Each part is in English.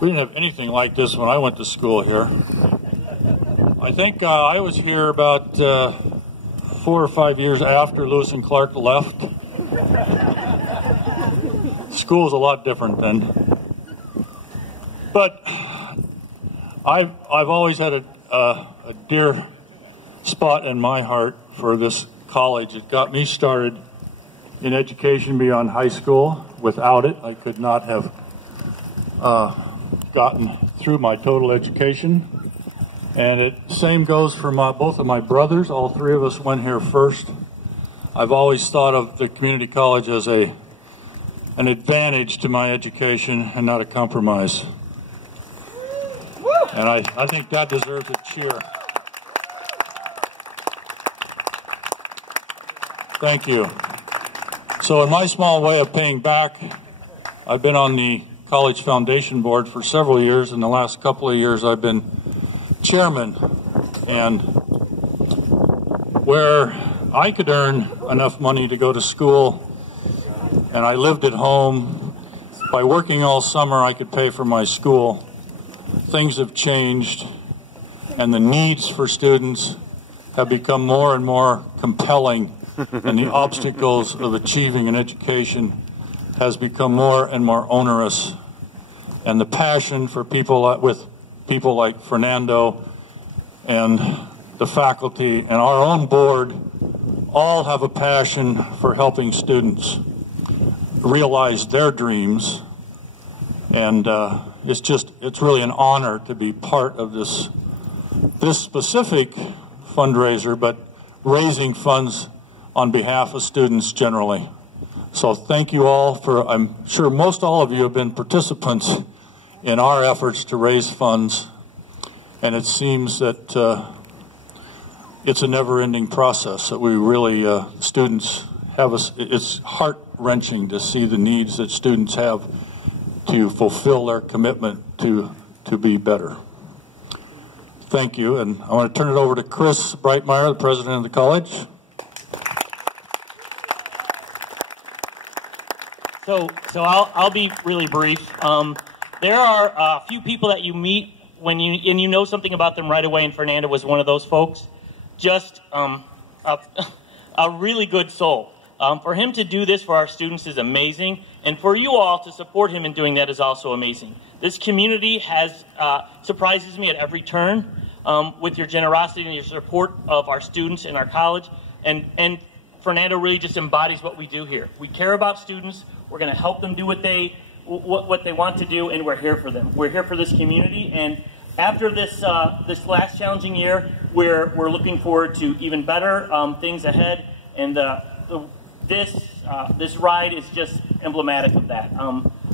We didn't have anything like this when I went to school here. I think I was here about 4 or 5 years after Lewis and Clark left. School was a lot different then. But I've always had a dear spot in my heart for this college. It got me started in education beyond high school. Without it, I could not have gotten through my total education. And it same goes for both of my brothers. All three of us went here first. I've always thought of the community college as an advantage to my education and not a compromise. And I think that deserves a cheer. Thank you. So in my small way of paying back, I've been on the College Foundation Board for several years. In the last couple of years, I've been chairman. And where I could earn enough money to go to school, and I lived at home, by working all summer, I could pay for my school. Things have changed, and the needs for students have become more and more compelling, and the obstacles of achieving an education has become more and more onerous. And the passion for people like Fernando and the faculty and our own board all have a passion for helping students realize their dreams. And it's really an honor to be part of this specific fundraiser, but raising funds on behalf of students generally. So thank you all I'm sure most all of you have been participants in our efforts to raise funds, and it seems that it's a never-ending process that we really, students have it's heart-wrenching to see the needs that students have to fulfill their commitment to be better. Thank you, and I want to turn it over to Chris Breitmeyer, the president of the college. So I'll be really brief. There are a few people that you meet and you know something about them right away, and Fernando was one of those folks. Just a really good soul. For him to do this for our students is amazing, and for you all to support him in doing that is also amazing. This community has surprises me at every turn with your generosity and your support of our students and our college, and Fernando really just embodies what we do here. We care about students. We're going to help them do what they want to do, and we're here for them. We're here for this community, and after this last challenging year, we're looking forward to even better things ahead, and this ride is just emblematic of that.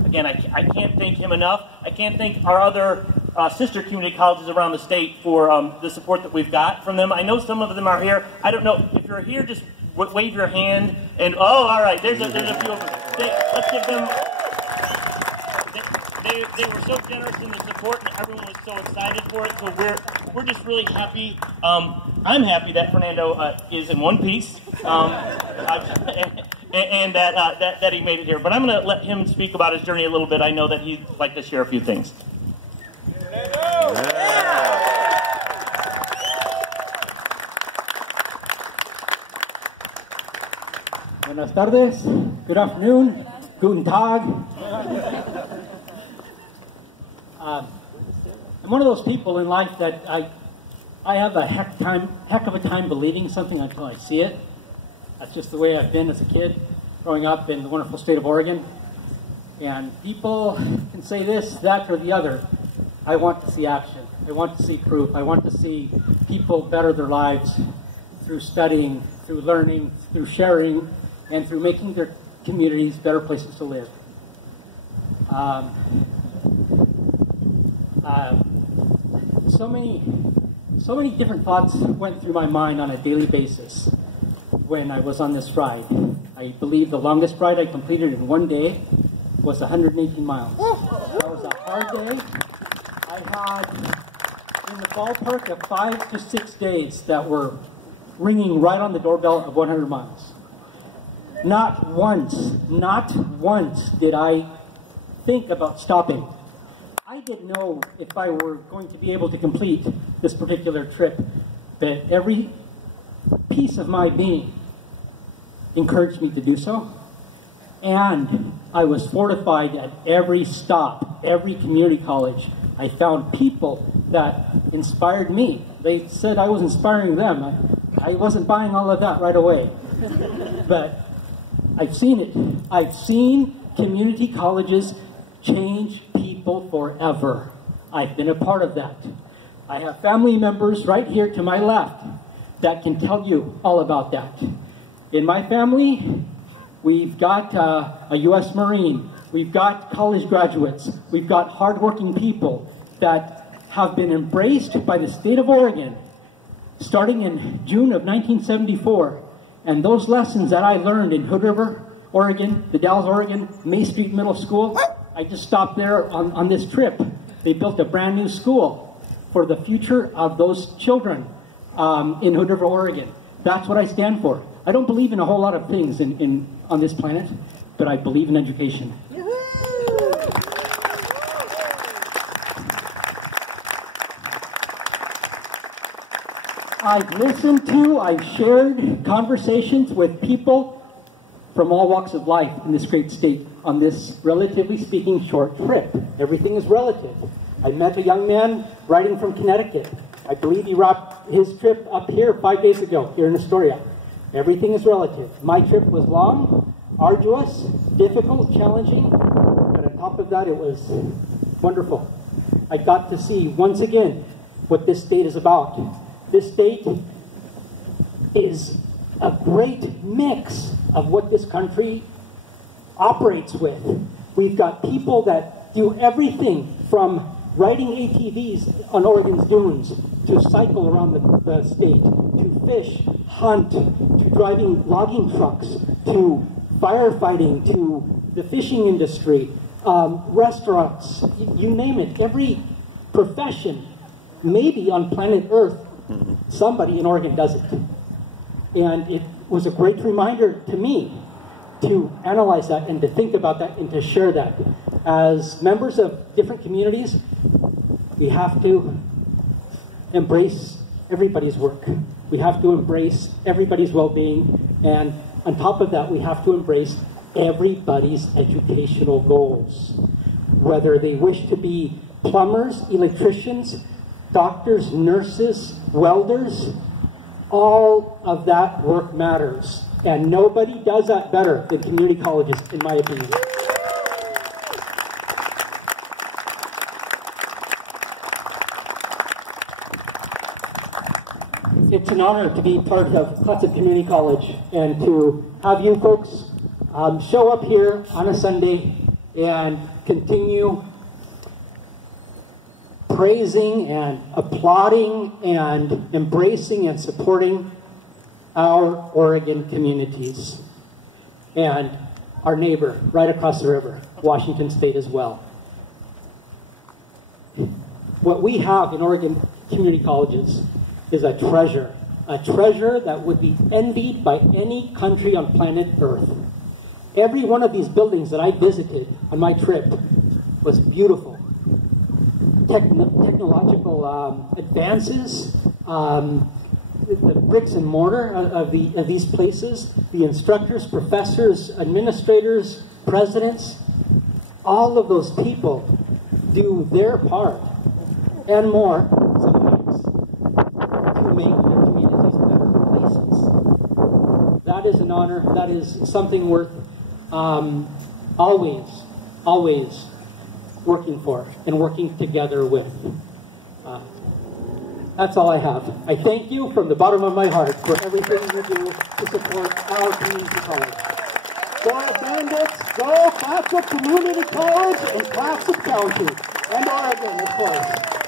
Again, I can't thank him enough. I can't thank our other sister community colleges around the state for the support that we've got from them. I know some of them are here. I don't know if you're here, just wave your hand. And oh, all right, there's a few of them. Let's give them. They were so generous in the support, and everyone was so excited for it. So we're just really happy. I'm happy that Fernando is in one piece, and that he made it here. But I'm going to let him speak about his journey a little bit. I know that he'd like to share a few things. Buenas tardes, good afternoon, guten Tag. I'm one of those people in life that I have a heck of a time believing something until I see it. That's just the way I've been as a kid, growing up in the wonderful state of Oregon. And people can say this, that, or the other. I want to see action. I want to see proof. I want to see people better their lives through studying, through learning, through sharing, and through making their communities better places to live. So many different thoughts went through my mind on a daily basis when I was on this ride. I believe the longest ride I completed in one day was 118 miles. That was a hard day. I had in the ballpark of 5 to 6 days that were ringing right on the doorbell of 100 miles. Not once did I think about stopping. I didn't know if I were going to be able to complete this particular trip, but every piece of my being encouraged me to do so. And I was fortified at every stop, every community college. I found people that inspired me. They said I was inspiring them. I wasn't buying all of that right away. But I've seen it. I've seen community colleges change people forever. I've been a part of that. I have family members right here to my left that can tell you all about that. In my family, we've got a U.S. Marine. We've got college graduates. We've got hardworking people that have been embraced by the state of Oregon starting in June of 1974. And those lessons that I learned in Hood River, Oregon, the Dalles, Oregon, May Street Middle School, I just stopped there on this trip. They built a brand new school for the future of those children in Hood River, Oregon. That's what I stand for. I don't believe in a whole lot of things on this planet, but I believe in education. I've listened to, I've shared conversations with people from all walks of life in this great state on this, relatively speaking, short trip. Everything is relative. I met a young man riding from Connecticut. I believe he wrapped his trip up here 5 days ago, here in Astoria. Everything is relative. My trip was long, arduous, difficult, challenging, but on top of that, it was wonderful. I got to see, once again, what this state is about. This state is a great mix of what this country operates with. We've got people that do everything from riding ATVs on Oregon's dunes, to cycle around the state, to fish, hunt, to driving logging trucks, to firefighting, to the fishing industry, restaurants, you name it. Every profession, maybe on planet Earth, somebody in Oregon does it. And it was a great reminder to me to analyze that and to think about that and to share that. As members of different communities, we have to embrace everybody's work. We have to embrace everybody's well-being, and on top of that, we have to embrace everybody's educational goals. Whether they wish to be plumbers, electricians, doctors, nurses, welders, all of that work matters. And nobody does that better than community colleges, in my opinion. It's an honor to be part of Clatsop Community College and to have you folks show up here on a Sunday and continue praising and applauding and embracing and supporting our Oregon communities and our neighbor right across the river, Washington State as well. What we have in Oregon community colleges is a treasure that would be envied by any country on planet Earth. Every one of these buildings that I visited on my trip was beautiful. Technological advances, the bricks and mortar of these places, the instructors, professors, administrators, presidents, all of those people do their part and more sometimes to make their communities better places. That is an honor. That is something worth always working for and working together with. That's all I have. I thank you from the bottom of my heart for everything you do to support our community college. Go Bandits, go Clatsop Community College in Clatsop County, and Oregon, of course.